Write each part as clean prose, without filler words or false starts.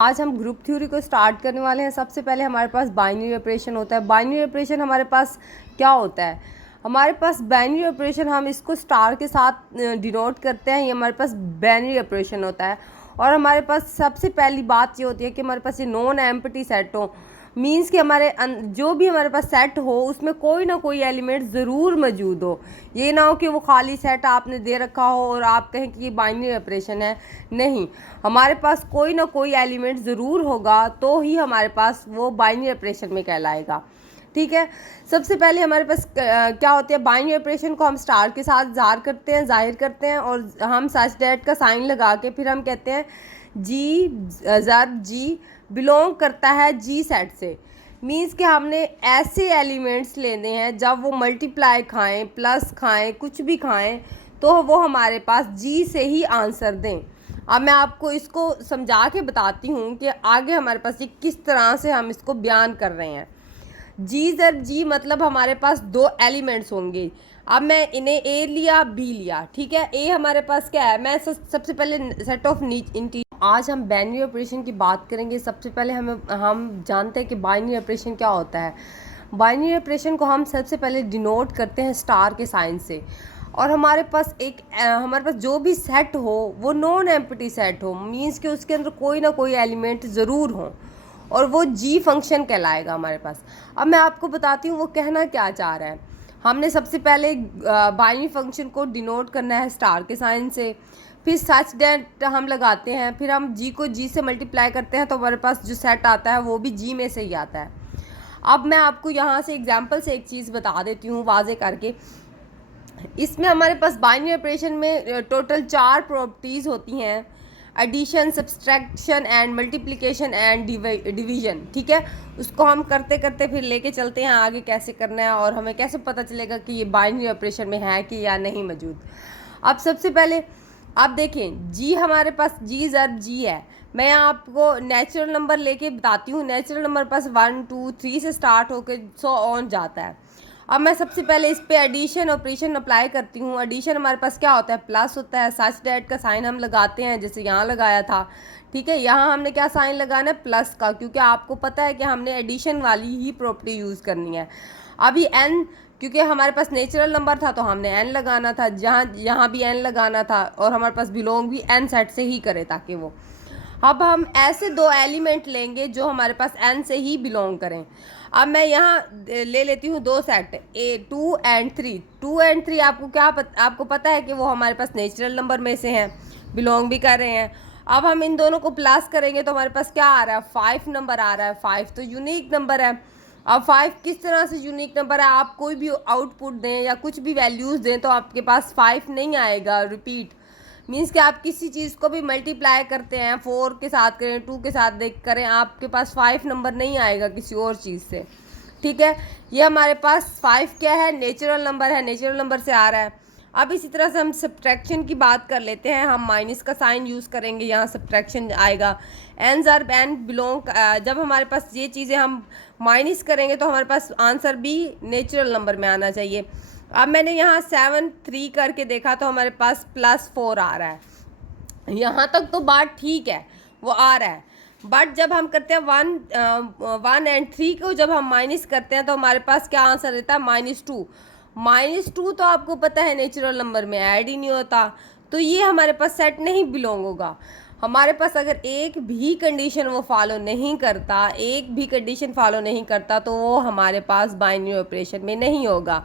आज हम group theory को स्टार्ट करने वाले हैं। सबसे पहले हमारे पास बाइनरी ऑपरेशन होता है। बाइनरी ऑपरेशन हमारे पास क्या होता है? हमारे पास बाइनरी ऑपरेशन, हम इसको स्टार के साथ डिनोट करते हैं। ये हमारे पास बाइनरी ऑपरेशन होता है। और हमारे पास सबसे पहली बात ये होती है कि हमारे पास ये नॉन एम्प्टी सेट हो, मीन्स कि हमारे जो भी हमारे पास सेट हो उसमें कोई ना कोई एलिमेंट ज़रूर मौजूद हो। ये ना हो कि वो खाली सेट आपने दे रखा हो और आप कहें कि ये बाइनरी ऑपरेशन है। नहीं, हमारे पास कोई ना कोई एलिमेंट ज़रूर होगा तो ही हमारे पास वो बाइनरी ऑपरेशन में कहलाएगा। ठीक है, सबसे पहले हमारे पास क्या होती है, बाइनरी ऑपरेशन को हम स्टार के साथ जाहिर करते हैं और हम सच डैट का साइन लगा के फिर हम कहते हैं जी ज़र जी बिलोंग करता है जी सेट से। मीन्स कि हमने ऐसे एलिमेंट्स लेने हैं जब वो मल्टीप्लाई खाएं, प्लस खाएं, कुछ भी खाएं तो वो हमारे पास जी से ही आंसर दें। अब मैं आपको इसको समझा के बताती हूँ कि आगे हमारे पास ये किस तरह से हम इसको बयान कर रहे हैं। जी ज़र जी मतलब हमारे पास दो एलिमेंट्स होंगे। अब मैं इन्हें ए लिया, बी लिया। ठीक है, ए हमारे पास क्या है, मैं सबसे पहले सेट ऑफ इंटीजर। आज हम बाइनरी ऑपरेशन की बात करेंगे। सबसे पहले हम जानते हैं कि बाइनरी ऑपरेशन क्या होता है। बाइनरी ऑपरेशन को हम सबसे पहले डिनोट करते हैं स्टार के साइन से। और हमारे पास हमारे पास जो भी सेट हो वो नॉन एम्प्टी सेट हो, मीन्स कि उसके अंदर कोई ना कोई एलिमेंट ज़रूर हो और वो जी फंक्शन कहलाएगा हमारे पास। अब मैं आपको बताती हूँ वो कहना क्या चाह रहा है। हमने सबसे पहले बाइनरी फंक्शन को डिनोट करना है स्टार के साइन से, फिर सच दैट हम लगाते हैं, फिर हम जी को जी से मल्टीप्लाई करते हैं तो हमारे पास जो सेट आता है वो भी जी में से ही आता है। अब मैं आपको यहाँ से एग्जांपल से एक चीज़ बता देती हूँ वाजे करके। इसमें हमारे पास बाइनरी ऑपरेशन में टोटल 4 प्रॉपर्टीज़ होती हैं, addition, subtraction and multiplication and division. ठीक है, उसको हम करते करते फिर लेके चलते हैं आगे कैसे करना है और हमें कैसे पता चलेगा कि ये बाइनरी ऑपरेशन में है कि या नहीं मौजूद। अब सबसे पहले आप देखें, जी हमारे पास जी ज़र जी है। मैं आपको नेचुरल नंबर लेके बताती हूँ। नेचुरल नंबर पास 1 2 3 से स्टार्ट होकर 100 ऑन जाता है। अब मैं सबसे पहले इस पे एडिशन ऑपरेशन अप्लाई करती हूँ। एडिशन हमारे पास क्या होता है, प्लस होता है। सच डैट का साइन हम लगाते हैं जैसे यहाँ लगाया था। ठीक है, यहाँ हमने क्या साइन लगाना है, प्लस का, क्योंकि आपको पता है कि हमने एडिशन वाली ही प्रॉपर्टी यूज़ करनी है। अभी एन, क्योंकि हमारे पास नेचुरल नंबर था तो हमने एन लगाना था, यहाँ भी एन लगाना था और हमारे पास बिलोंग भी एन सेट से ही करे ताकि वो। अब हम ऐसे दो एलिमेंट लेंगे जो हमारे पास एन से ही बिलोंग करें। अब मैं यहाँ ले लेती हूँ दो सेट, ए 2 एंड 3। 2 एंड 3 आपको पता है कि वो हमारे पास नेचुरल नंबर में से हैं, बिलोंग भी कर रहे हैं। अब हम इन दोनों को प्लस करेंगे तो हमारे पास क्या आ रहा है, 5 नंबर आ रहा है। 5 तो यूनिक नंबर है। अब 5 किस तरह से यूनिक नंबर है, आप कोई भी आउटपुट दें या कुछ भी वैल्यूज़ दें तो आपके पास 5 नहीं आएगा रिपीट। मीन्स कि आप किसी चीज़ को भी मल्टीप्लाई करते हैं, 4 के साथ करें, 2 के साथ देख करें, आपके पास 5 नंबर नहीं आएगा किसी और चीज़ से। ठीक है, ये हमारे पास 5 क्या है, नेचुरल नंबर है, नेचुरल नंबर से आ रहा है। अब इसी तरह से हम सब्ट्रैक्शन की बात कर लेते हैं। हम माइनस का साइन यूज़ करेंगे, यहाँ सब्ट्रैक्शन आएगा। एन ज़र एन बिलोंग, जब हमारे पास ये चीज़ें हम माइनस करेंगे तो हमारे पास आंसर भी नेचुरल नंबर में आना चाहिए। अब मैंने यहाँ 7 3 करके देखा तो हमारे पास +4 आ रहा है। यहाँ तक तो बात ठीक है, वो आ रहा है। बट जब हम करते हैं 1 एंड 3 को जब हम माइनस करते हैं तो हमारे पास क्या आंसर देता है, -2। -2 तो आपको पता है नेचुरल नंबर में ऐड ही नहीं होता, तो ये हमारे पास सेट नहीं बिलोंग होगा। हमारे पास अगर एक भी कंडीशन वो फॉलो नहीं करता, एक भी कंडीशन फॉलो नहीं करता तो वो हमारे पास बाइनरी ऑपरेशन में नहीं होगा।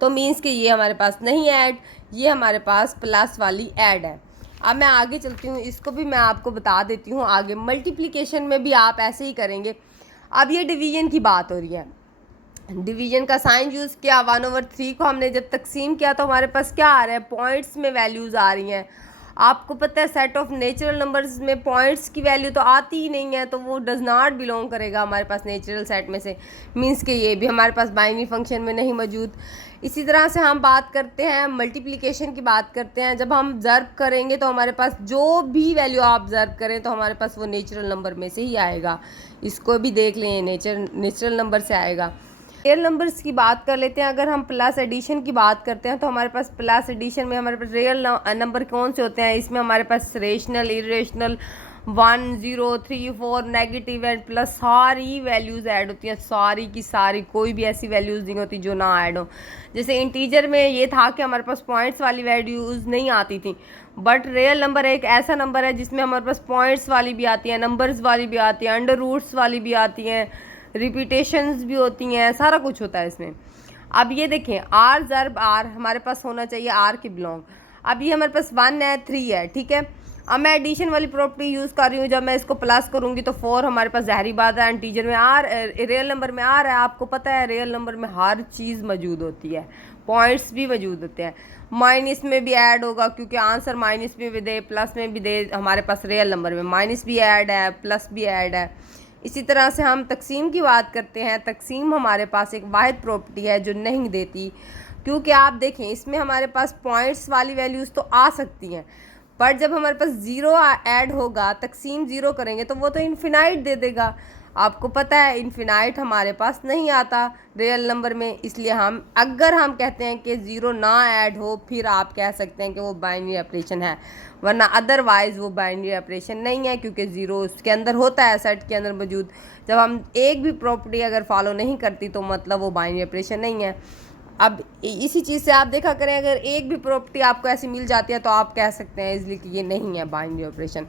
तो मीन्स कि ये हमारे पास नहीं ऐड, ये हमारे पास प्लस वाली ऐड है। अब मैं आगे चलती हूँ, इसको भी मैं आपको बता देती हूँ आगे। मल्टीप्लिकेशन में भी आप ऐसे ही करेंगे। अब ये डिवीजन की बात हो रही है। डिवीजन का साइन यूज़ किया, 1/3 को हमने जब तकसीम किया तो हमारे पास क्या आ रहा है, पॉइंट्स में वैल्यूज़ आ रही हैं। आपको पता है सेट ऑफ नेचुरल नंबर्स में पॉइंट्स की वैल्यू तो आती ही नहीं है, तो वो डज नॉट बिलोंग करेगा हमारे पास नेचुरल सेट में से। मीन्स कि ये भी हमारे पास बाइनरी फंक्शन में नहीं मौजूद। इसी तरह से हम बात करते हैं मल्टीप्लिकेशन की बात करते हैं। जब हम ज़र्ब करेंगे तो हमारे पास जो भी वैल्यू आप ज़र्ब करें तो हमारे पास वो नेचुरल नंबर में से ही आएगा। इसको भी देख लें, नेचुरल नंबर से आएगा। रियल नंबर्स की बात कर लेते हैं। अगर हम प्लस एडिशन की बात करते हैं तो हमारे पास प्लस एडिशन में हमारे पास रियल नंबर कौन से होते हैं, इसमें हमारे पास rational, irrational, 1 0 3 4 negative and plus सारी वैल्यूज़ ऐड होती हैं, सारी की सारी, कोई भी ऐसी वैल्यूज़ नहीं होती जो ना ऐड हो। जैसे इंटीजर में ये था कि हमारे पास पॉइंट्स वाली वैल्यूज़ नहीं आती थी, बट रियल नंबर एक ऐसा नंबर है जिसमें हमारे पास पॉइंट्स वाली भी आती हैं, नंबर्स वाली भी आती हैं, अंडर रूट्स वाली भी आती हैं, रिपीटेशंस भी होती हैं, सारा कुछ होता है इसमें। अब ये देखें, आर ज़रब आर हमारे पास होना चाहिए आर के बिलोंग। अब ये हमारे पास 1 है 3 है, ठीक है। अब मैं एडिशन वाली प्रॉपर्टी यूज़ कर रही हूँ, जब मैं इसको प्लस करूँगी तो 4 हमारे पास ज़ाहरी बात है, इंटीजर में आर, रियल नंबर में आर है। आपको पता है रियल नंबर में हर चीज़ मौजूद होती है, पॉइंट्स भी मौजूद होते हैं, माइनस में भी ऐड होगा क्योंकि आंसर माइनस में भी दे प्लस में भी दे। हमारे पास रियल नंबर में माइनस भी ऐड है, प्लस भी ऐड है। इसी तरह से हम तकसीम की बात करते हैं, तकसीम हमारे पास एक वाहिद प्रॉपर्टी है जो नहीं देती, क्योंकि आप देखें इसमें हमारे पास पॉइंट्स वाली वैल्यूज़ तो आ सकती हैं, पर जब हमारे पास ज़ीरो ऐड होगा, तकसीम ज़ीरो करेंगे तो वो तो इन्फिनाइट दे देगा। आपको पता है इन्फिनाइट हमारे पास नहीं आता रियल नंबर में, इसलिए हम अगर हम कहते हैं कि ज़ीरो ना ऐड हो फिर आप कह सकते हैं कि वो बाइनरी ऑपरेशन है, वरना अदरवाइज़ वो बाइनरी ऑपरेशन नहीं है, क्योंकि ज़ीरो उसके अंदर होता है, सेट के अंदर मौजूद। जब हम एक भी प्रॉपर्टी अगर फॉलो नहीं करती तो मतलब वो बाइनरी ऑपरेशन नहीं है। अब इसी चीज़ से आप देखा करें, अगर एक भी प्रॉपर्टी आपको ऐसी मिल जाती है तो आप कह सकते हैं इजली कि ये नहीं है बाइनरी ऑपरेशन।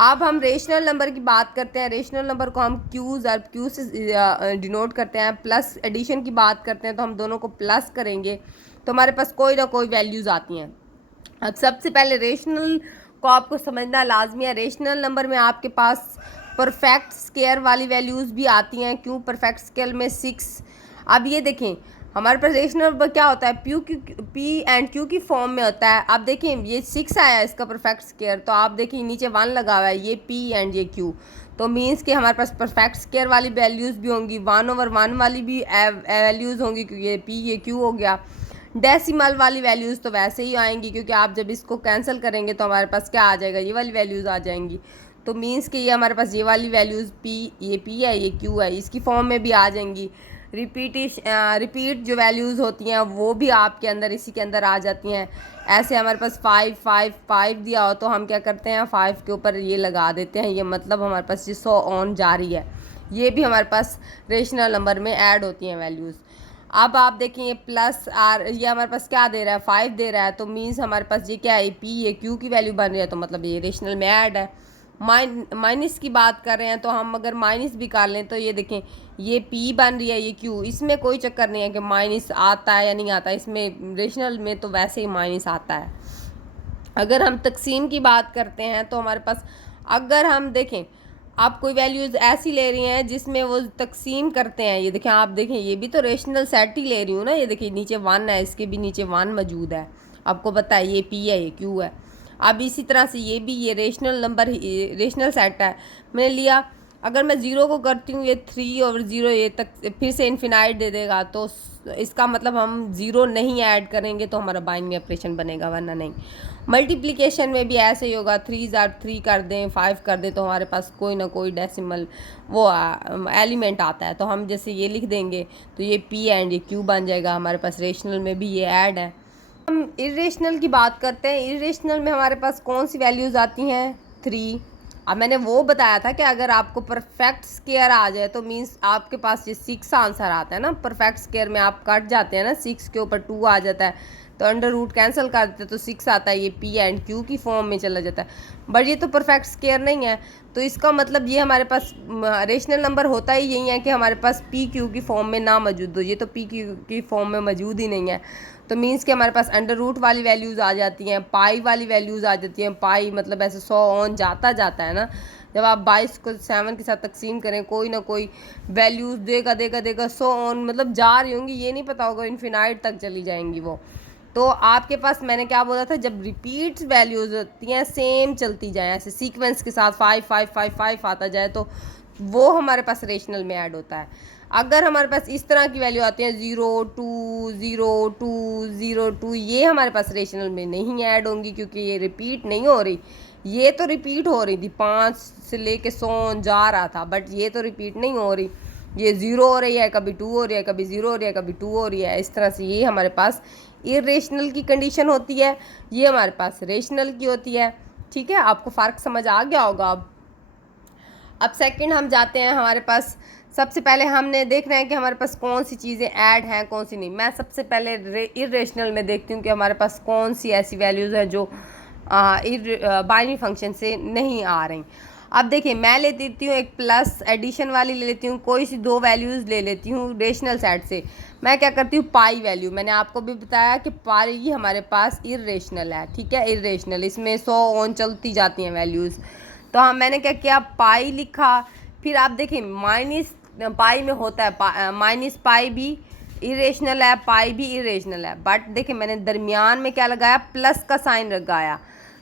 अब हम रेशनल नंबर की बात करते हैं। रेशनल नंबर को हम क्यू से डिनोट करते हैं। प्लस एडिशन की बात करते हैं तो हम दोनों को प्लस करेंगे तो हमारे पास कोई ना कोई वैल्यूज़ आती हैं। अब सबसे पहले रेशनल को आपको समझना लाजमी है। रेशनल नंबर में आपके पास परफेक्ट स्केयर वाली वैल्यूज़ भी आती हैं। क्यों? परफेक्ट स्केयर में 6। अब ये देखें हमारे पास रेशनल नंबर क्या होता है, पी एंड क्यू की फॉर्म में होता है। आप देखें ये 6 आया इसका परफेक्ट स्केयर, तो आप देखिए नीचे 1 लगा हुआ है, ये पी एंड ये क्यू, तो मीन्स कि हमारे पास परफेक्ट स्केयर वाली वैल्यूज़ भी होंगी, 1/1 वाली भी वैल्यूज़ होंगी क्योंकि ये पी ये क्यू हो गया। डेसिमल वाली वैल्यूज़ तो वैसे ही आएंगी क्योंकि आप जब इसको कैंसिल करेंगे तो हमारे पास क्या आ जाएगा, ये वाली वैल्यूज़ आ जाएंगी। तो मीन्स कि ये हमारे पास ये वाली वैल्यूज़ ये पी है ये क्यू है, इसकी फॉर्म में भी आ जाएंगी। रिपीट जो वैल्यूज़ होती हैं वो भी आपके अंदर इसी के अंदर आ जाती हैं। ऐसे हमारे पास 5 5 5 दिया हो तो हम क्या करते हैं 5 के ऊपर ये लगा देते हैं, ये मतलब हमारे पास ये 100 ऑन जारी है। ये भी हमारे पास रेशनल नंबर में ऐड होती हैं वैल्यूज़। अब आप देखें ये प्लस आर, ये हमारे पास क्या दे रहा है 5 दे रहा है, तो मीन्स हमारे पास ये क्या है पी ये क्यू की वैल्यू बन रही है, तो मतलब ये रेशनल में ऐड है। माइनस की बात कर रहे हैं तो हम अगर माइनस भी कर लें तो ये देखें ये पी बन रही है ये क्यू, इसमें कोई चक्कर नहीं है कि माइनस आता है या नहीं आता, इसमें रेशनल में तो वैसे ही माइनस आता है। अगर हम तकसीम की बात करते हैं तो हमारे पास अगर हम देखें आप कोई वैल्यूज़ ऐसी ले रही हैं जिसमें वो तकसीम करते हैं, ये देखें आप देखें ये भी तो रेशनल सेट ही ले रही हूँ ना, ये देखिए नीचे 1 है, इसके भी नीचे 1 मौजूद है, आपको पता है ये पी है ये क्यू है। अब इसी तरह से ये भी ये रेशनल नंबर रेशनल सेट है, मैंने लिया। अगर मैं ज़ीरो को करती हूँ ये 3/0 ये तक फिर से इन्फिनाइट दे देगा, तो इसका मतलब हम ज़ीरो नहीं ऐड करेंगे तो हमारा बाइनरी ऑपरेशन बनेगा, वरना नहीं। मल्टीप्लिकेशन में भी ऐसे ही होगा, 3 कर दें 5 कर दें तो हमारे पास कोई ना कोई डेसिमल वो एलिमेंट आता है, तो हम जैसे ये लिख देंगे तो ये पी एंड ये क्यू बन जाएगा। हमारे पास रेशनल में भी ये ऐड है। हम इरेशनल की बात करते हैं। इरेशनल में हमारे पास कौन सी वैल्यूज़ आती हैं 3। अब मैंने वो बताया था कि अगर आपको परफेक्ट स्केयर आ जाए तो मीन्स आपके पास ये 6 आंसर आता है ना। परफेक्ट स्केयर में आप कट जाते हैं ना, 6 के ऊपर 2 आ जाता है तो अंडर रूट कैंसिल कर देते हैं तो 6 आता है, ये पी एंड क्यू की फॉर्म में चला जाता है। बट ये तो परफेक्ट स्केयर नहीं है, तो इसका मतलब ये हमारे पास रेशनल नंबर होता ही यही है कि हमारे पास पी क्यू की फॉर्म में ना मौजूद हो। ये तो पी क्यू की फॉर्म में मौजूद ही नहीं है, तो मीन्स कि हमारे पास अंडर रूट वाली वैल्यूज़ आ जाती हैं, पाई वाली वैल्यूज़ आ जाती हैं। पाई मतलब ऐसे 100 ऑन जाता है ना, जब आप 22 को 7 के साथ तकसीम करें कोई ना कोई वैल्यूज़ देगा 100 ऑन मतलब जा रही होंगी, ये नहीं पता होगा इन्फिनाइट तक चली जाएंगी वो। तो आपके पास मैंने क्या बोला था, जब रिपीट वैल्यूज़ होती हैं सेम चलती जाए ऐसे सीक्वेंस के साथ 5 5 5 5 आता जाए तो वो हमारे पास रेशनल में ऐड होता है। अगर हमारे पास इस तरह की वैल्यू आती है 0 2 0 2 0 2, ये हमारे पास रेशनल में नहीं ऐड होंगी क्योंकि ये रिपीट नहीं हो रही। ये तो रिपीट हो रही थी, 5 से लेके 100 जा रहा था, बट ये तो रिपीट नहीं हो रही। ये 0 हो रही है, कभी 2 हो रही है, कभी 0 हो रही है, कभी 2 हो रही है। इस तरह से ये हमारे पास इरेशनल की कंडीशन होती है, ये हमारे पास रेशनल की होती है। ठीक है, आपको फ़र्क समझ आ गया होगा अब। अब सेकंड हम जाते हैं, हमारे पास सबसे पहले हमने देखना है कि हमारे पास कौन सी चीज़ें ऐड हैं कौन सी नहीं। मैं सबसे पहले इरेशनल में देखती हूँ कि हमारे पास कौन सी ऐसी वैल्यूज़ हैं जो बाइनरी फंक्शन से नहीं आ रही। अब देखिए, मैं ले लेती हूँ एक प्लस एडिशन वाली ले लेती हूँ, कोई सी दो वैल्यूज़ ले लेती हूँ रेशनल साइड से। मैं क्या करती हूँ, पाई वैल्यू, मैंने आपको भी बताया कि पाई हमारे पास इरेशनल है, ठीक है, इरेशनल, इसमें 100 ऑन चलती जाती हैं वैल्यूज़। तो हाँ, मैंने क्या किया, पाई लिखा। फिर आप देखिए माइनस पाई में होता है माइनस पाई भी इरेशनल है, पाई भी इरेशनल है, बट देखिए मैंने दरमियान में क्या लगाया, प्लस का साइन लगाया।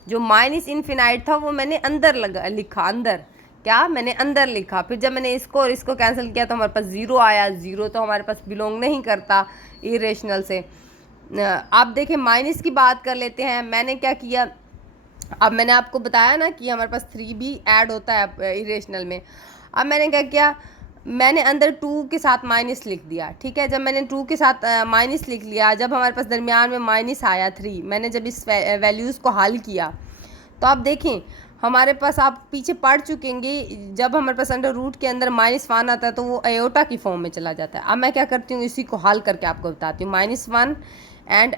जो माइनस इन्फिनाइट था वो मैंने अंदर लिखा, अंदर क्या मैंने अंदर लिखा। फिर जब मैंने इसको और इसको कैंसिल किया तो हमारे पास ज़ीरो आया। ज़ीरो तो हमारे पास बिलोंग नहीं करता इरेशनल से। आप देखिए माइनस की बात कर लेते हैं। मैंने क्या किया, अब मैंने आपको बताया ना कि हमारे पास 3 भी ऐड होता है इरेशनल में। अब मैंने क्या किया, मैंने अंदर 2 के साथ माइनस लिख दिया, ठीक है। जब मैंने 2 के साथ माइनस लिख लिया, जब हमारे पास दरमियान में माइनस आया 3, मैंने जब इस वैल्यूज़ को हल किया तो आप देखें हमारे पास, आप पीछे पढ़ चुकेंगे, जब हमारे पास अंडर रूट के अंदर -1 आता है तो वो आयोटा की फॉर्म में चला जाता है। अब मैं क्या करती हूँ, इसी को हल करके आपको बताती हूँ। -1 एंड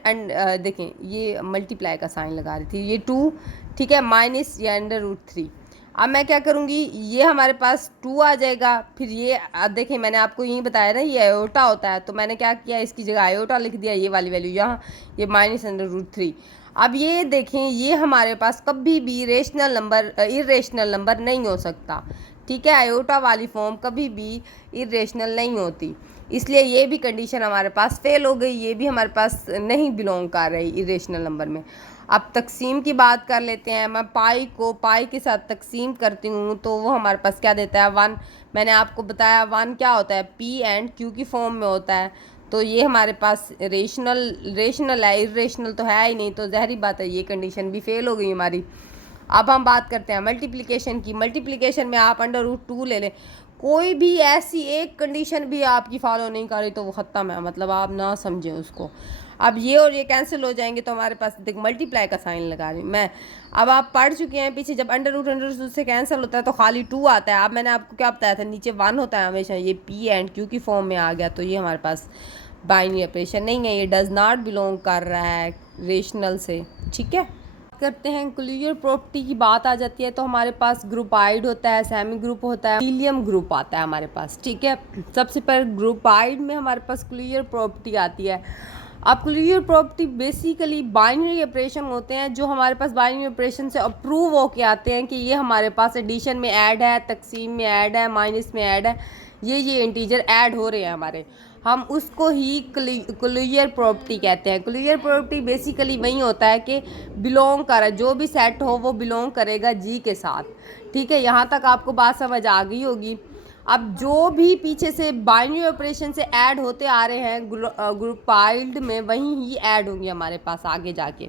देखें ये मल्टीप्लाई का साइन लगा रही थी, ये 2, ठीक है, माइनस या अंडर रूट 3। अब मैं क्या करूँगी, ये हमारे पास 2 आ जाएगा। फिर ये अब देखें मैंने आपको यही बताया ना ये आयोटा होता है, तो मैंने क्या किया, इसकी जगह आयोटा लिख दिया, ये वाली वैल्यू यहाँ, ये -√3। अब ये देखें, ये हमारे पास कभी भी रेशनल नंबर इरेशनल नंबर नहीं हो सकता, ठीक है। आयोटा वाली फॉर्म कभी भी इरेशनल नहीं होती, इसलिए ये भी कंडीशन हमारे पास फेल हो गई, ये भी हमारे पास नहीं बिलोंग कर रही इरेशनल नंबर में। अब तकसीम की बात कर लेते हैं। मैं पाई को पाई के साथ तकसीम करती हूँ तो वो हमारे पास क्या देता है, 1। मैंने आपको बताया 1 क्या होता है, पी एंड क्यू की फॉर्म में होता है, तो ये हमारे पास रेशनल है, इरेशनल तो है ही नहीं, तो ज़हरी बात है ये कंडीशन भी फेल हो गई हमारी। अब हम बात करते हैं मल्टीप्लिकेशन की। मल्टीप्लिकेशन में आप अंडर रूट 2 ले लें, कोई भी ऐसी एक कंडीशन भी आपकी फॉलो नहीं कर रही तो वो ख़त्म है, मतलब आप ना समझें उसको। अब ये और ये कैंसिल हो जाएंगे तो हमारे पास देख मल्टीप्लाई का साइन लगा रही मैं। अब आप पढ़ चुके हैं पीछे, जब अंडर रूट से कैंसिल होता है तो खाली 2 आता है। अब मैंने आपको क्या बताया था, नीचे 1 होता है हमेशा, ये पी एंड क्यू की फॉर्म में आ गया, तो ये हमारे पास बाइनरी ऑपरेशन नहीं है, ये डज नॉट बिलोंग कर रहा है रेशनल से, ठीक है। करते हैं क्लियर प्रॉपर्टी की बात आ जाती है तो हमारे पास ग्रुपाइड होता है, सेमी ग्रुप होता है, हीलियम ग्रुप आता है हमारे पास, ठीक है। सबसे पहले ग्रुपाइड में हमारे पास क्लियर प्रॉपर्टी आती है। अब clear property basically binary operation होते हैं जो हमारे पास बाइनरी ऑपरेशन से अप्रूव होके आते हैं कि ये हमारे पास एडिशन में ऐड है, तकसीम में ऐड है, माइनस में ऐड है, ये इंटीजर ऐड हो रहे हैं हमारे, हम उसको ही क्लियर प्रॉपर्टी कहते हैं। क्लियर प्रॉपर्टी बेसिकली वही होता है कि बिलोंग कर, जो भी सेट हो वो बिलोंग करेगा जी के साथ, ठीक है। यहाँ तक आपको बात समझ आ गई होगी। अब जो भी पीछे से बाइनरी ऑपरेशन से ऐड होते आ रहे हैं ग्रुपाइड में, वहीं ही ऐड होंगे हमारे पास आगे जाके।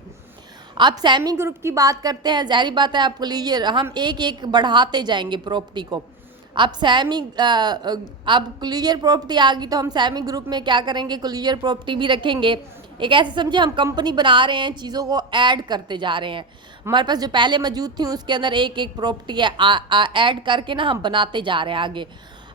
अब सेमी ग्रुप की बात करते हैं, ज़ाहिर बात है आप क्लियर, हम एक एक बढ़ाते जाएंगे प्रॉपर्टी को। अब अब क्लियर प्रॉपर्टी आ गई तो हम सेमी ग्रुप में क्या करेंगे, क्लियर प्रॉपर्टी भी रखेंगे। एक ऐसे समझे हम कंपनी बना रहे हैं, चीज़ों को ऐड करते जा रहे हैं, हमारे पास जो पहले मौजूद थी उसके अंदर एक एक प्रॉपर्टी ऐड करके ना हम बनाते जा रहे हैं आगे।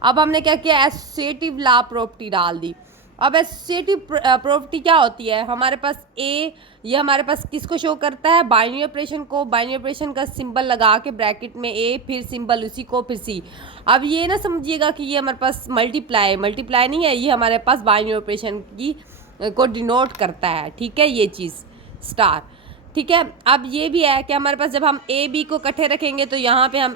अब हमने क्या किया, एसोसिएटिव लॉ प्रॉपर्टी डाल दी। अब एसोसिएटिव प्रॉपर्टी क्या होती है, हमारे पास ये हमारे पास किसको शो करता है, बाइनरी ऑपरेशन को, बाइनरी ऑपरेशन का सिंबल लगा के ब्रैकेट में ए, फिर सिंबल उसी को, फिर सी। अब ये ना समझिएगा कि ये हमारे पास मल्टीप्लाई नहीं है, ये हमारे पास बाइनरी ऑपरेशन की को डिनोट करता है, ठीक है, ये चीज़ स्टार, ठीक है। अब ये भी है कि हमारे पास जब हम ए बी को इकट्ठे रखेंगे तो यहाँ पे हम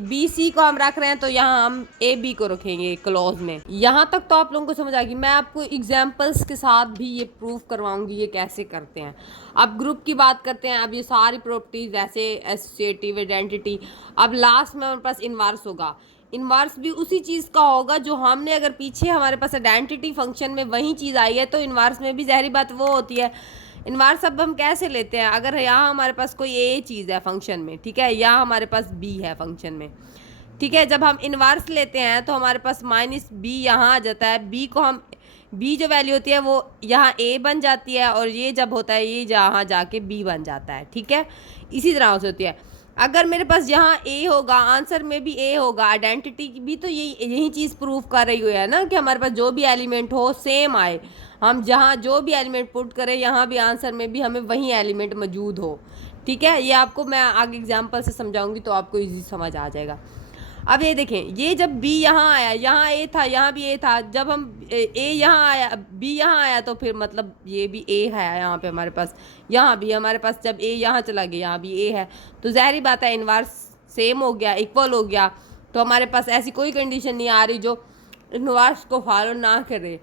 बी सी को हम रख रहे हैं तो यहाँ हम ए बी को रखेंगे क्लॉज में। यहाँ तक तो आप लोगों को समझ आएगी, मैं आपको एग्जांपल्स के साथ भी ये प्रूफ करवाऊंगी ये कैसे करते हैं। अब ग्रुप की बात करते हैं। अब ये सारी प्रॉपर्टीज ऐसे एसोसिएटिव, आइडेंटिटी। अब लास्ट में हमारे पास इनवर्स होगा, इनवर्स भी उसी चीज़ का होगा जो हमने, अगर पीछे हमारे पास आइडेंटिटी फंक्शन में वही चीज़ आई है तो इनवर्स में भी ज़ाहिर बात वो होती है। इनवर्स अब हम कैसे लेते हैं, अगर यहाँ हमारे पास कोई ए चीज़ है फंक्शन में, ठीक है, यहाँ हमारे पास बी है फंक्शन में, ठीक है, जब हम इनवर्स लेते हैं तो हमारे पास -b यहाँ आ जाता है, b को हम b जो वैल्यू होती है वो यहाँ a बन जाती है और ये जब होता है ये जहाँ जाके b बन जाता है, ठीक है, इसी तरह से होती है। अगर मेरे पास यहाँ ए होगा, आंसर में भी ए होगा, आइडेंटिटी भी तो यही चीज़ प्रूव कर रही है ना कि हमारे पास जो भी एलिमेंट हो सेम आए। हम जहाँ जो भी एलिमेंट पुट करें यहाँ भी आंसर में भी हमें वही एलिमेंट मौजूद हो। ठीक है, ये आपको मैं आगे एग्जांपल से समझाऊंगी तो आपको इजी समझ आ जाएगा। अब ये देखें, ये जब बी यहाँ आया, यहाँ ए था, यहाँ भी ए था, जब हम ए यहाँ आया, बी यहाँ आया, तो फिर मतलब ये भी ए है यहाँ पे हमारे पास, यहाँ भी हमारे पास जब ए यहाँ चला गया यहाँ भी ए है, तो ज़ाहिर बात है इन्वर्स सेम हो गया, इक्वल हो गया। तो हमारे पास ऐसी कोई कंडीशन नहीं आ रही जो इन्वर्स को फॉलो ना करे।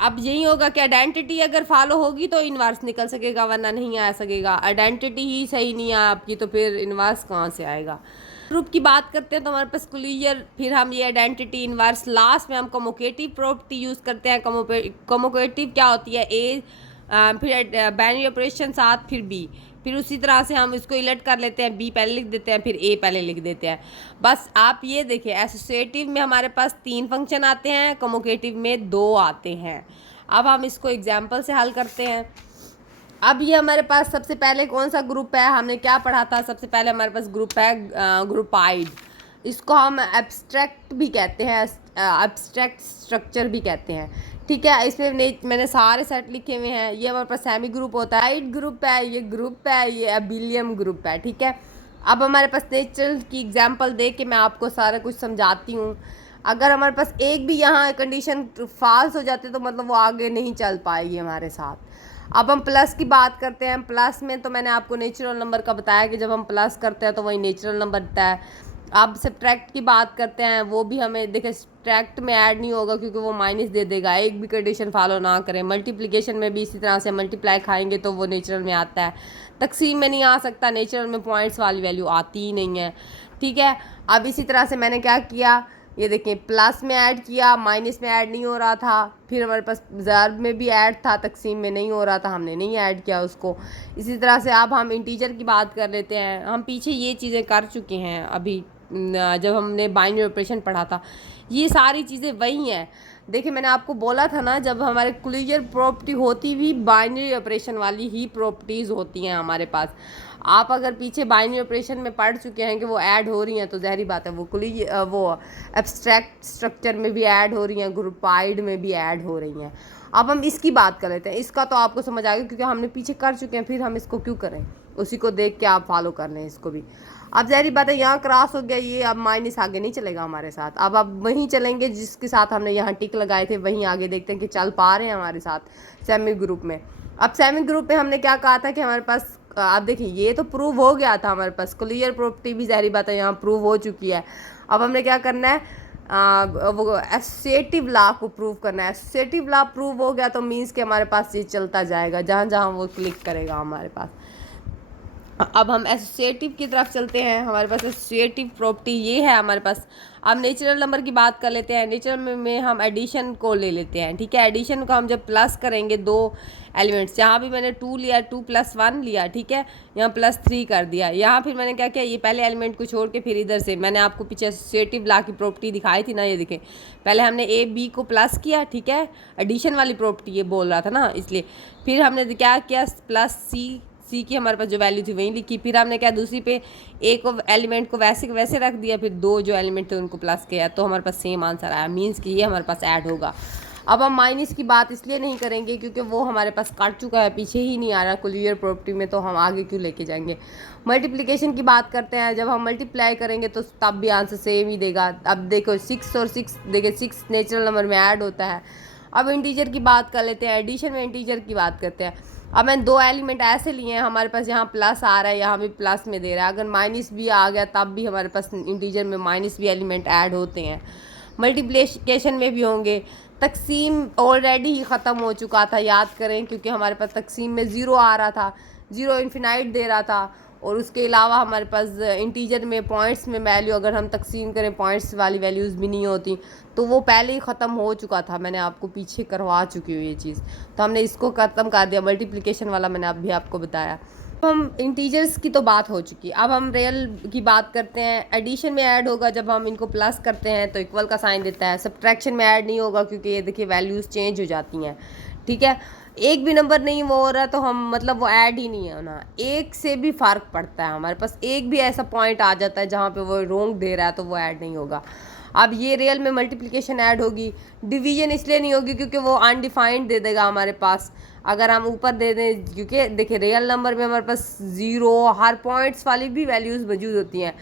अब यही होगा कि आइडेंटिटी अगर फॉलो होगी तो इन्वर्स निकल सकेगा, वरना नहीं आ सकेगा। आइडेंटिटी ही सही नहीं है आपकी तो फिर इन्वर्स कहाँ से आएगा। ग्रुप की बात करते हैं तो हमारे पास क्लोजर, फिर हम ये आइडेंटिटी, इन्वर्स, लास्ट में हम कम्युटेटिव प्रॉपर्टी यूज़ करते हैं। कम्युटेटिव क्या होती है, ए फिर बाइनरी ऑपरेशन साथ फिर बी, फिर उसी तरह से हम इसको इलेक्ट कर लेते हैं, बी पहले लिख देते हैं, फिर ए पहले लिख देते हैं। बस आप ये देखिए, एसोसिएटिव में हमारे पास 3 फंक्शन आते हैं, कम्युटेटिव में 2 आते हैं। अब हम इसको एग्जाम्पल से हल करते हैं। अब ये हमारे पास सबसे पहले कौन सा ग्रुप है, हमने क्या पढ़ा था, सबसे पहले हमारे पास ग्रुप है ग्रुपाइड। इसको हम एब्स्ट्रैक्ट भी कहते हैं, एब्स्ट्रैक्ट स्ट्रक्चर भी कहते हैं। ठीक है, इसमें मैंने सारे सेट लिखे हुए हैं। ये हमारे पास सेमी ग्रुप होता है, आइड ग्रुप है, ये ग्रुप है, ये एबिलियम ग्रुप है। ठीक है, अब हमारे पास नेचुरल की एग्जांपल दे के मैं आपको सारा कुछ समझाती हूँ। अगर हमारे पास एक भी यहाँ कंडीशन फॉल्स हो जाती है तो मतलब वो आगे नहीं चल पाएगी हमारे साथ। अब हम प्लस की बात करते हैं। प्लस में तो मैंने आपको नेचुरल नंबर का बताया कि जब हम प्लस करते हैं तो वही नेचुरल नंबर बनता है। अब सब्ट्रैक्ट की बात करते हैं, वो भी हमें देखिए सब्ट्रैक्ट में ऐड नहीं होगा क्योंकि वो माइनस दे देगा, एक भी कंडीशन फॉलो ना करें। मल्टीप्लिकेशन में भी इसी तरह से मल्टीप्लाई खाएंगे तो वो नेचुरल में आता है। तकसीम में नहीं आ सकता, नेचुरल में पॉइंट्स वाली वैल्यू आती ही नहीं है। ठीक है, अब इसी तरह से मैंने क्या किया, ये देखें, प्लस में ऐड किया, माइनस में ऐड नहीं हो रहा था। फिर हमारे पास ज़र्ब में भी ऐड था, तकसीम में नहीं हो रहा था, हमने नहीं ऐड किया उसको। इसी तरह से अब हम इंटीजर की बात कर लेते हैं। हम पीछे ये चीज़ें कर चुके हैं, अभी जब हमने बाइनरी ऑपरेशन पढ़ा था ये सारी चीज़ें वही हैं। देखिए मैंने आपको बोला था ना, जब हमारे क्लोजर प्रॉपर्टी होती भी बाइनरी ऑपरेशन वाली ही प्रॉपर्टीज़ होती हैं हमारे पास। आप अगर पीछे बाइनरी ऑपरेशन में पढ़ चुके हैं कि वो ऐड हो रही हैं तो ज़ाहिर बात है वो एब्स्ट्रैक्ट स्ट्रक्चर में भी ऐड हो रही हैं, ग्रुपाइड में भी ऐड हो रही हैं। अब हम इसकी बात कर लेते हैं। इसका तो आपको समझ आ गया क्योंकि हमने पीछे कर चुके हैं, फिर हम इसको क्यों करें, उसी को देख के आप फॉलो कर लें इसको भी। अब ज़ाहिर बात है यहाँ क्रॉस हो गया ये, अब माइनस आगे नहीं चलेगा हमारे साथ। अब वहीं चलेंगे जिसके साथ हमने यहाँ टिक लगाए थे, वहीं आगे देखते हैं कि चल पा रहे हैं हमारे साथ सेमी ग्रुप में। अब सेमी ग्रुप में हमने क्या कहा था कि हमारे पास, आप देखिए ये तो प्रूव हो गया था हमारे पास, क्लियर प्रॉपर्टी भी ज़ाहिर बात है यहाँ प्रूव हो चुकी है। अब हमने क्या करना है, वो एसोसिएटिव लॉ को प्रूव करना है। एसोसिएटिव लॉ प्रूव हो गया तो मीन्स कि हमारे पास ये चलता जाएगा, जहाँ जहाँ वो क्लिक करेगा हमारे पास। अब हम एसोसिएटिव की तरफ चलते हैं। हमारे पास एसोसिएटिव प्रॉपर्टी ये है हमारे पास। अब नेचुरल नंबर की बात कर लेते हैं। नेचुरल में हम एडिशन को ले लेते हैं। ठीक है, एडिशन को हम जब प्लस करेंगे 2 एलिमेंट्स, यहाँ भी मैंने 2 लिया, 2 + 1 लिया। ठीक है, यहाँ +3 कर दिया। यहाँ फिर मैंने क्या किया, ये पहले एलिमेंट को छोड़ के फिर इधर से मैंने आपको पीछे एसोसिएटिव लॉ की प्रॉपर्टी दिखाई थी ना, ये देखें, पहले हमने ए बी को प्लस किया। ठीक है, एडिशन वाली प्रॉपर्टी ये बोल रहा था ना, इसलिए फिर हमने क्या किया, +C की हमारे पास जो वैल्यू थी वही लिखी। फिर हमने क्या, दूसरी पे ए को एलिमेंट को वैसे रख दिया, फिर 2 जो एलिमेंट थे उनको प्लस किया, तो हमारे पास सेम आंसर आया, मीन्स कि ये हमारे पास ऐड होगा। अब हम माइनस की बात इसलिए नहीं करेंगे क्योंकि वो हमारे पास कट चुका है, पीछे ही नहीं आ रहा क्लियर प्रॉपर्टी में, तो हम आगे क्यों लेके जाएंगे। मल्टीप्लिकेशन की बात करते हैं। जब हम मल्टीप्लाई करेंगे तो तब भी आंसर सेम ही देगा। अब देखो 6 और 6, देखिए 6 नेचुरल नंबर में ऐड होता है। अब इंटीजर की बात कर लेते हैं। एडिशन में इंटीजर की बात करते हैं। अब मैंने 2 एलिमेंट ऐसे लिए हैं, हमारे पास यहाँ प्लस आ रहा है, यहाँ भी प्लस में दे रहा है। अगर माइनस भी आ गया तब भी हमारे पास इंटीजर में माइनस भी एलिमेंट ऐड होते हैं। मल्टीप्लिकेशन में भी होंगे। तकसीम ऑलरेडी ही ख़त्म हो चुका था, याद करें, क्योंकि हमारे पास तकसीम में 0 आ रहा था, 0 इन्फिनाइट दे रहा था। और उसके अलावा हमारे पास इंटीजर में पॉइंट्स में वैल्यू, अगर हम तकसीम करें पॉइंट्स वाली वैल्यूज़ भी नहीं होती, तो वो पहले ही ख़त्म हो चुका था। मैंने आपको पीछे करवा चुकी हूँ ये चीज़, तो हमने इसको ख़त्म कर दिया। मल्टीप्लिकेशन वाला मैंने अभी आपको बताया। हम इंटीजर्स की तो बात हो चुकी, अब हम रियल की बात करते हैं। एडिशन में ऐड होगा जब हम इनको प्लस करते हैं तो इक्वल का साइन देता है। सब्ट्रैक्शन में ऐड नहीं होगा क्योंकि ये देखिए वैल्यूज़ चेंज हो जाती हैं। ठीक है, एक भी नंबर नहीं वो हो रहा तो हम मतलब वो ऐड ही नहीं है ना, एक से भी फ़र्क पड़ता है। हमारे पास एक भी ऐसा पॉइंट आ जाता है जहाँ पे वो रॉन्ग दे रहा है तो वो ऐड नहीं होगा। अब ये रियल में मल्टीप्लिकेशन ऐड होगी, डिवीजन इसलिए नहीं होगी क्योंकि वो अनडिफाइंड दे देगा हमारे पास। अगर हम ऊपर दे दें, क्योंकि देखिए रियल नंबर में हमारे पास ज़ीरो, हर पॉइंट्स वाली भी वैल्यूज़ मौजूद होती हैं,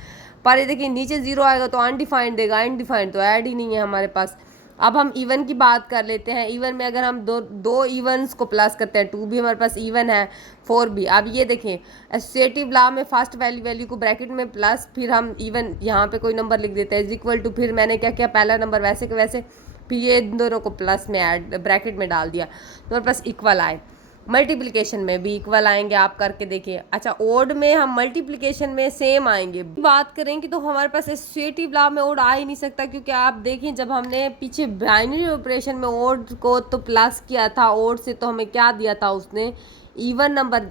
पर ये देखिए नीचे ज़ीरो आएगा तो अनडिफाइंड देगा, अनडिफाइंड तो ऐड ही नहीं है हमारे पास। अब हम इवन की बात कर लेते हैं। इवन में अगर हम दो इवन्स को प्लस करते हैं, 2 भी हमारे पास इवन है, 4 भी। अब ये देखें एसोसिएटिव लॉ में फर्स्ट वैल्यू को ब्रैकेट में प्लस, फिर हम इवन यहाँ पे कोई नंबर लिख देते हैं इज इक्वल टू, फिर मैंने क्या किया पहला नंबर वैसे के वैसे, फिर ये इन दोनों को प्लस में ऐड ब्रैकेट में डाल दिया तो हमारे पास इक्वल आए। मल्टीप्लिकेशन में भी इक्वल आएंगे, आप करके देखिए। अच्छा ओड में हम मल्टीप्लिकेशन में सेम आएंगे। बात करेंगे तो हमारे पास एसोसिएटिव लॉ में ओड आ ही नहीं सकता, क्योंकि आप देखें जब हमने पीछे बाइनरी ऑपरेशन में ओड को तो प्लस किया था, ओड से तो हमें क्या दिया था उसने, इवन नंबर।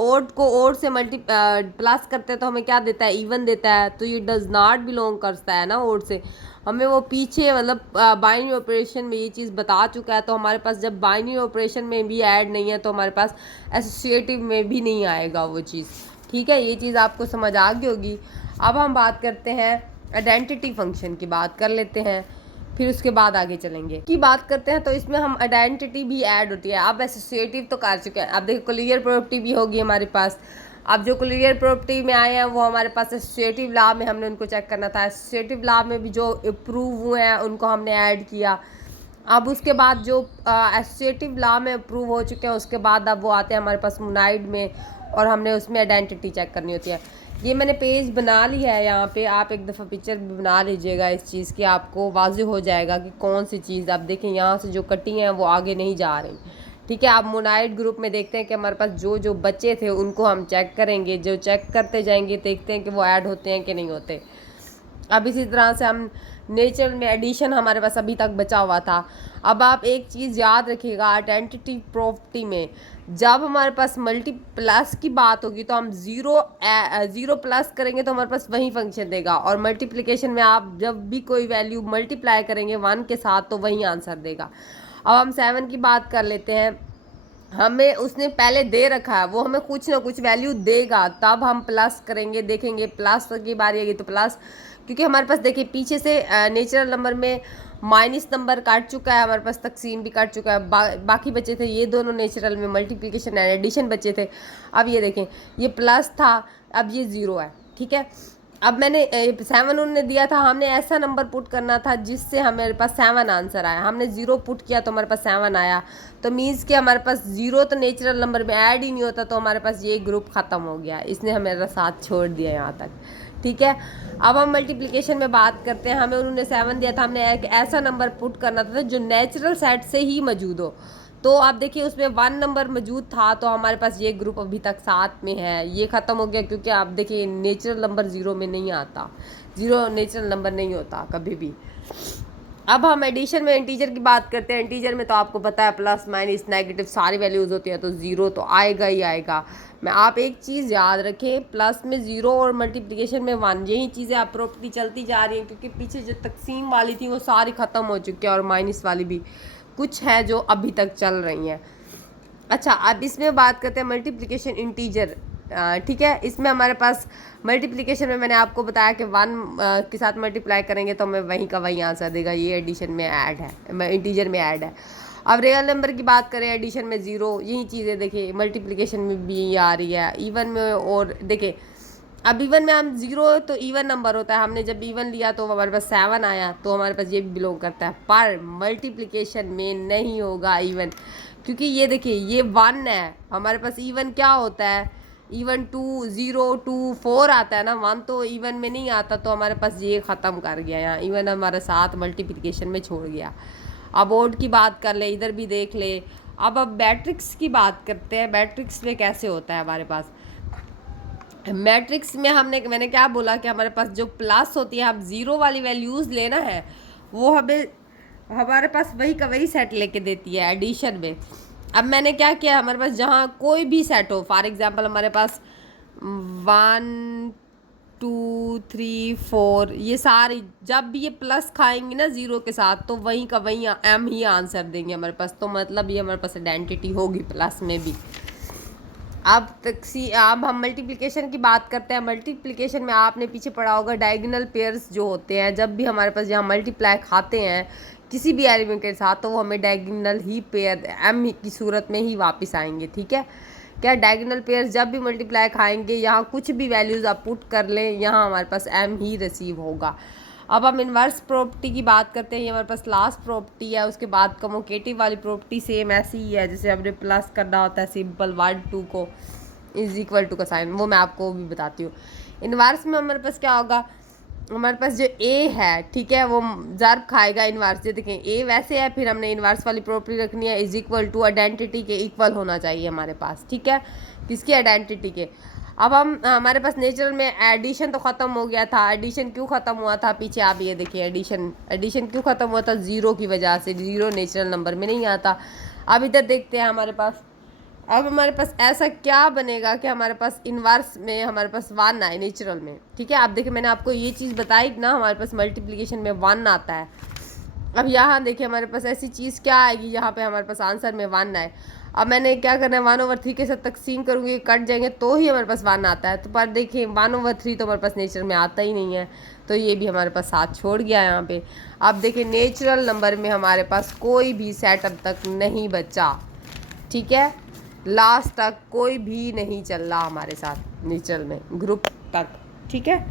ओड को ओड से प्लस करते हैं तो हमें क्या देता है, इवन देता है, तो ये डज नॉट बिलोंग करता है ना ओड से। हमें वो पीछे मतलब बाइनरी ऑपरेशन में ये चीज़ बता चुका है, तो हमारे पास जब बाइनरी ऑपरेशन में भी ऐड नहीं है तो हमारे पास एसोसिएटिव में भी नहीं आएगा वो चीज़। ठीक है, ये चीज़ आपको समझ आ गई होगी। अब हम बात करते हैं आइडेंटिटी फंक्शन की, बात कर लेते हैं, फिर उसके बाद आगे चलेंगे की बात करते हैं। तो इसमें हम आइडेंटिटी भी ऐड होती है। अब एसोसिएटिव तो कर चुके हैं, अब देखिए कोलियर प्रॉपर्टी भी होगी हमारे पास। अब जो कोलियर प्रॉपर्टी में आए हैं वो हमारे पास एसोसिएटिव लॉ में हमने उनको चेक करना था। एसोसिएटिव लॉ में भी जो अप्रूव हुए हैं उनको हमने ऐड किया। अब उसके बाद जो एसोसिएटिव लॉ में अप्रूव हो चुके हैं उसके बाद अब वो आते हैं हमारे पास मोनाइड में, और हमने उसमें आइडेंटिटी चेक करनी होती है। ये मैंने पेज बना लिया है यहाँ पे, आप एक दफ़ा पिक्चर भी बना लीजिएगा इस चीज़ की, आपको वाज़ेह हो जाएगा कि कौन सी चीज़। आप देखें यहाँ से जो कटी हैं वो आगे नहीं जा रही। ठीक है, आप मोनाइड ग्रुप में देखते हैं कि हमारे पास जो जो बच्चे थे उनको हम चेक करेंगे, जो चेक करते जाएंगे देखते हैं कि वो ऐड होते हैं कि नहीं होते। अब इसी तरह से हम नेचर में एडिशन हमारे पास अभी तक बचा हुआ था। अब आप एक चीज़ याद रखिएगा, आइडेंटिटी प्रॉपर्टी में जब हमारे पास मल्टी प्लस की बात होगी तो हम ज़ीरो प्लस करेंगे तो हमारे पास वही फंक्शन देगा, और मल्टीप्लिकेशन में आप जब भी कोई वैल्यू मल्टीप्लाई करेंगे 1 के साथ तो वही आंसर देगा। अब हम 7 की बात कर लेते हैं। हमें उसने पहले दे रखा है, वो हमें कुछ ना कुछ वैल्यू देगा, तब हम प्लस करेंगे, देखेंगे प्लस की बारी आएगी तो प्लस, क्योंकि हमारे पास देखिए पीछे से नेचुरल नंबर में माइनस नंबर काट चुका है, हमारे पास तकसीम भी काट चुका है, बाकी बचे थे ये दोनों नेचुरल में मल्टीप्लिकेशन एंड एडिशन बचे थे। अब ये देखें ये प्लस था, अब ये ज़ीरो है। ठीक है, अब मैंने 7 उन्होंने दिया था, हमने ऐसा नंबर पुट करना था जिससे हमारे पास 7 आंसर आया। हमने 0 पुट किया तो हमारे पास 7 आया, तो मीन्स कि हमारे पास 0 तो नेचुरल नंबर में ऐड ही नहीं होता, तो हमारे पास ये ग्रुप ख़त्म हो गया, इसने हमारा साथ छोड़ दिया यहाँ तक। ठीक है, अब हम मल्टीप्लिकेशन में बात करते हैं। हमें उन्होंने 7 दिया था, हमने एक ऐसा नंबर पुट करना था जो नेचुरल सेट से ही मौजूद हो। तो आप देखिए उसमें 1 नंबर मौजूद था, तो हमारे पास ये ग्रुप अभी तक साथ में है, ये ख़त्म हो गया, क्योंकि आप देखिए नेचुरल नंबर 0 में नहीं आता, 0 नेचुरल नंबर नहीं होता कभी भी। अब हम एडिशन में इंटीजर की बात करते हैं। इंटीजर में तो आपको पता है प्लस माइनस नेगेटिव सारी वैल्यूज़ होती हैं, तो 0 तो आएगा ही आएगा। मैं आप एक चीज़ याद रखें, प्लस में 0 और मल्टीप्लिकेशन में 1, यही चीज़ें आप प्रॉपर्टी चलती जा रही हैं, क्योंकि पीछे जो तकसीम वाली थी वो सारी ख़त्म हो चुकी है, और माइनस वाली भी कुछ है जो अभी तक चल रही हैं। अच्छा, अब इसमें बात करते हैं मल्टीप्लिकेशन इंटीजर। ठीक है, इसमें हमारे पास मल्टीप्लिकेशन में मैंने आपको बताया कि 1 के साथ मल्टीप्लाई करेंगे तो हमें वहीं का वही आंसर देगा, ये एडिशन में ऐड है, इंटीजर में ऐड है। अब रियल नंबर की बात करें, एडिशन में 0, यही चीज़ें देखिए मल्टीप्लिकेशन में भी आ रही है, इवन में। और देखिए अब इवन में हम 0 तो इवन नंबर होता है, हमने जब इवन लिया तो हमारे पास 7 आया, तो हमारे पास ये भी बिलोंग करता है, पर मल्टीप्लिकेशन में नहीं होगा इवन, क्योंकि ये देखिए ये 1 है, हमारे पास इवन क्या होता है, इवन 2 0 2 4 आता है ना, 1 तो इवन में नहीं आता, तो हमारे पास ये ख़त्म कर गया, यहाँ इवन हमारे साथ मल्टीप्लिकेशन में छोड़ गया। अब ओड की बात कर ले, इधर भी देख ले। अब मैट्रिक्स की बात करते हैं, मैट्रिक्स में कैसे होता है हमारे पास। मैट्रिक्स में मैंने क्या बोला कि हमारे पास जो प्लस होती है, अब 0 वाली वैल्यूज़ लेना है, वो हमें हमारे पास वही का वही सेट लेके देती है एडिशन में। अब मैंने क्या किया, हमारे पास जहाँ कोई भी सेट हो, फॉर एग्जांपल हमारे पास 1 2 3 4 ये सारे जब भी ये प्लस खाएंगे ना ज़ीरो के साथ तो वहीं का वहीं एम ही आंसर देंगे हमारे पास, तो मतलब ये हमारे पास आइडेंटिटी होगी प्लस में भी। अब हम मल्टीप्लिकेशन की बात करते हैं। मल्टीप्लिकेशन में आपने पीछे पढ़ा होगा डायगोनल पेयर्स जो होते हैं, जब भी हमारे पास यहाँ मल्टीप्लाई खाते हैं किसी भी एलिमेंट के साथ तो वो हमें डायगोनल ही पेयर एम की सूरत में ही वापस आएंगे। ठीक है, क्या डायगोनल पेयर्स जब भी मल्टीप्लाई खाएंगे यहाँ कुछ भी वैल्यूज़ आप पुट कर लें यहाँ हमारे पास एम ही रिसीव होगा। अब हम इन्वर्स प्रॉपर्टी की बात करते हैं। ये हमारे पास लास्ट प्रॉपर्टी है। उसके बाद कम्यूटेटिव वाली प्रॉपर्टी सेम ऐसी ही है, जैसे हमने प्लस करना होता है सिंपल 1 2 को इज इक्वल टू का साइन, वो मैं आपको भी बताती हूँ। इन्वर्स में हमारे पास क्या होगा, हमारे पास जो ए है, ठीक है, वो ज़र्ब खाएगा इन्वर्स। ये देखें ए वैसे है, फिर हमने इन्वर्स वाली प्रॉपर्टी रखनी है इज इक्वल टू आइडेंटिटी के इक्वल होना चाहिए हमारे पास। ठीक है, किसकी आइडेंटिटी के। अब हमारे पास नेचुरल में एडिशन तो ख़त्म हो गया था। एडिशन क्यों ख़त्म हुआ था, पीछे आप ये देखिए एडिशन क्यों ख़त्म हुआ था, ज़ीरो की वजह से। ज़ीरो नेचुरल नंबर में नहीं आता। अब इधर देखते हैं हमारे पास, अब हमारे पास ऐसा क्या बनेगा कि हमारे पास इन्वर्स में हमारे पास 1 आए नेचुरल में। ठीक है, आप देखिए मैंने आपको ये चीज़ बताई ना, हमारे पास मल्टीप्लिकेशन में 1 आता है। अब यहाँ देखिए हमारे पास ऐसी चीज़ क्या आएगी, यहाँ पे हमारे पास आंसर में 1 आए। अब मैंने क्या करना है, 1/3 के साथ तकसीम करूँगी, कट जाएंगे तो ही हमारे पास 1 आता है। तो पर देखिए 1/3 तो हमारे पास नेचुरल में आता ही नहीं है, तो ये भी हमारे पास साथ छोड़ गया यहाँ पे। अब देखिए नेचुरल नंबर में हमारे पास कोई भी सेट अब तक नहीं बचा। ठीक है, लास्ट तक कोई भी नहीं चल रहा हमारे साथ नेचुरल में, ग्रुप तक। ठीक है,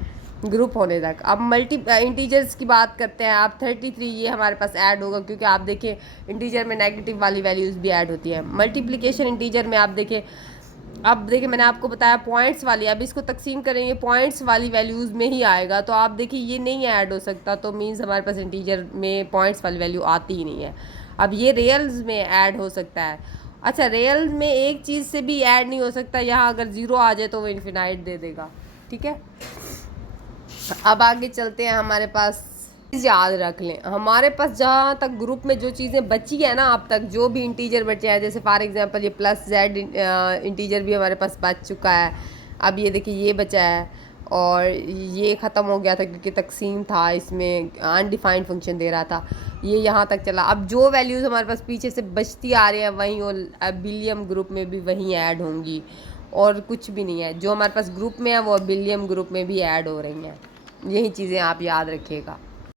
ग्रुप होने तक। अब इंटीजर्स की बात करते हैं। आप 33 ये हमारे पास ऐड होगा, क्योंकि आप देखें इंटीजर में नेगेटिव वाली वैल्यूज़ भी ऐड होती है। मल्टीप्लिकेशन इंटीजर में आप देखें, अब देखिए मैंने आपको बताया पॉइंट्स वाली, अब इसको तकसीम करेंगे पॉइंट्स वाली वैल्यूज़ में ही आएगा। तो आप देखिए ये नहीं ऐड हो सकता, तो मीन्स हमारे पास इंटीजर में पॉइंट्स वाली वैल्यू आती ही नहीं है। अब ये रियल्स में ऐड हो सकता है। अच्छा, रियल में एक चीज़ से भी ऐड नहीं हो सकता, यहाँ अगर ज़ीरो आ जाए तो वो इन्फिनाइट दे देगा। ठीक है, अब आगे चलते हैं। हमारे पास याद रख लें, हमारे पास जहाँ तक ग्रुप में जो चीज़ें बची है ना अब तक, जो भी इंटीजर बचे हैं, जैसे फॉर एग्जांपल ये प्लस जेड इंटीजर भी हमारे पास बच चुका है। अब ये देखिए ये बचा है, और ये ख़त्म हो गया था क्योंकि तकसीम था, इसमें अनडिफाइंड फंक्शन दे रहा था, ये यहाँ तक चला। अब जो वैल्यूज़ हमारे पास पीछे से बचती आ रही हैं वहीं वो बिलियम ग्रुप में भी वहीं ऐड होंगी, और कुछ भी नहीं है। जो हमारे पास ग्रुप में है वो बिलियम ग्रुप में भी ऐड हो रही हैं। यही चीज़ें आप याद रखिएगा।